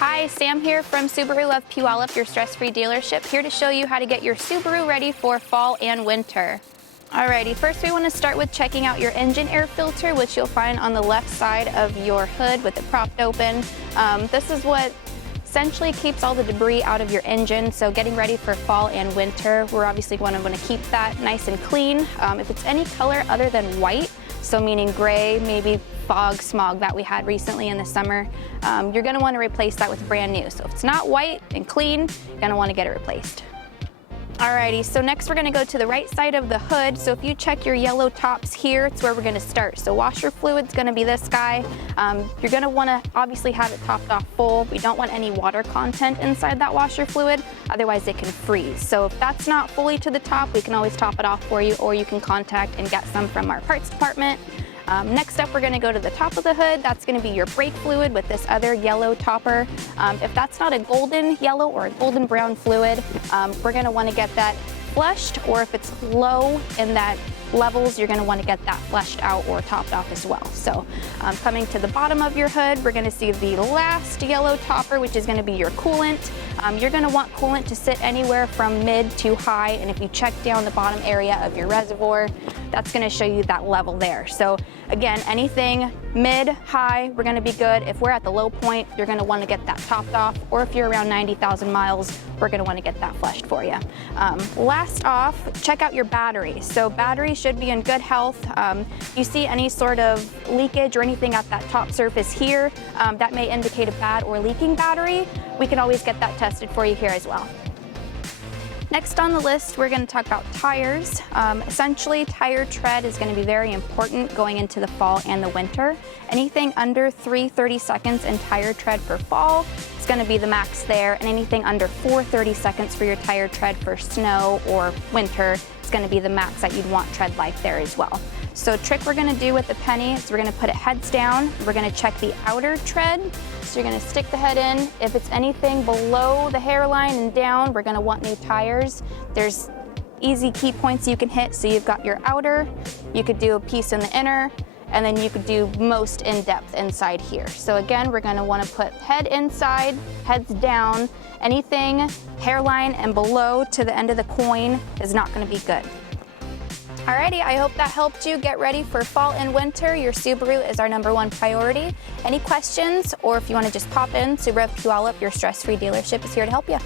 Hi, Sam here from Subaru of Puyallup, your stress-free dealership, here to show you how to get your Subaru ready for fall and winter. Alrighty, first we want to start with checking out your engine air filter, which you'll find on the left side of your hood with it propped open. This is what essentially keeps all the debris out of your engine, so getting ready for fall and winter, we're obviously going to want to keep that nice and clean. If it's any color other than white, so meaning gray, maybe fog, smog that we had recently in the summer, you're going to want to replace that with brand new. So if it's not white and clean, you're going to want to get it replaced. Alrighty, so next we're going to go to the right side of the hood. So if you check your yellow tops here, it's where we're going to start. So washer fluid's going to be this guy. You're going to want to obviously have it topped off full. We don't want any water content inside that washer fluid, otherwise it can freeze. So if that's not fully to the top, we can always top it off for you, or you can contact and get some from our parts department. Next up, we're going to go to the top of the hood. That's going to be your brake fluid with this other yellow topper. If that's not a golden yellow or a golden brown fluid, we're going to want to get that flushed, or if it's low in that levels, you're going to want to get that flushed out or topped off as well. So coming to the bottom of your hood, we're going to see the last yellow topper, which is going to be your coolant. You're going to want coolant to sit anywhere from mid to high, and if you check down the bottom area of your reservoir, that's going to show you that level there. So again, anything mid, high, we're going to be good. If we're at the low point, you're going to want to get that topped off, or if you're around 90,000 miles, we're going to want to get that flushed for you. Last off, check out your battery. So battery should be in good health. You see any sort of leakage or anything at that top surface here, that may indicate a bad or leaking battery. We can always get that tested for you here as well. Next on the list, we're going to talk about tires. Essentially, tire tread is going to be very important going into the fall and the winter. Anything under 3 seconds in tire tread for fall is going to be the max there, and anything under 4 seconds for your tire tread for snow or winter is going to be the max that you'd want tread life there as well. So trick we're going to do with the penny is we're going to put it heads down. We're going to check the outer tread. So you're going to stick the head in. If it's anything below the hairline and down, we're going to want new tires. There's easy key points you can hit. So you've got your outer, you could do a piece in the inner, and then you could do most in-depth inside here. So again, we're going to want to put head inside, heads down. Anything hairline and below to the end of the coin is not going to be good. Alrighty, I hope that helped you get ready for fall and winter. Your Subaru is our #1 priority. Any questions, or if you want to just pop in, Subaru of Puyallup, your stress-free dealership, is here to help you.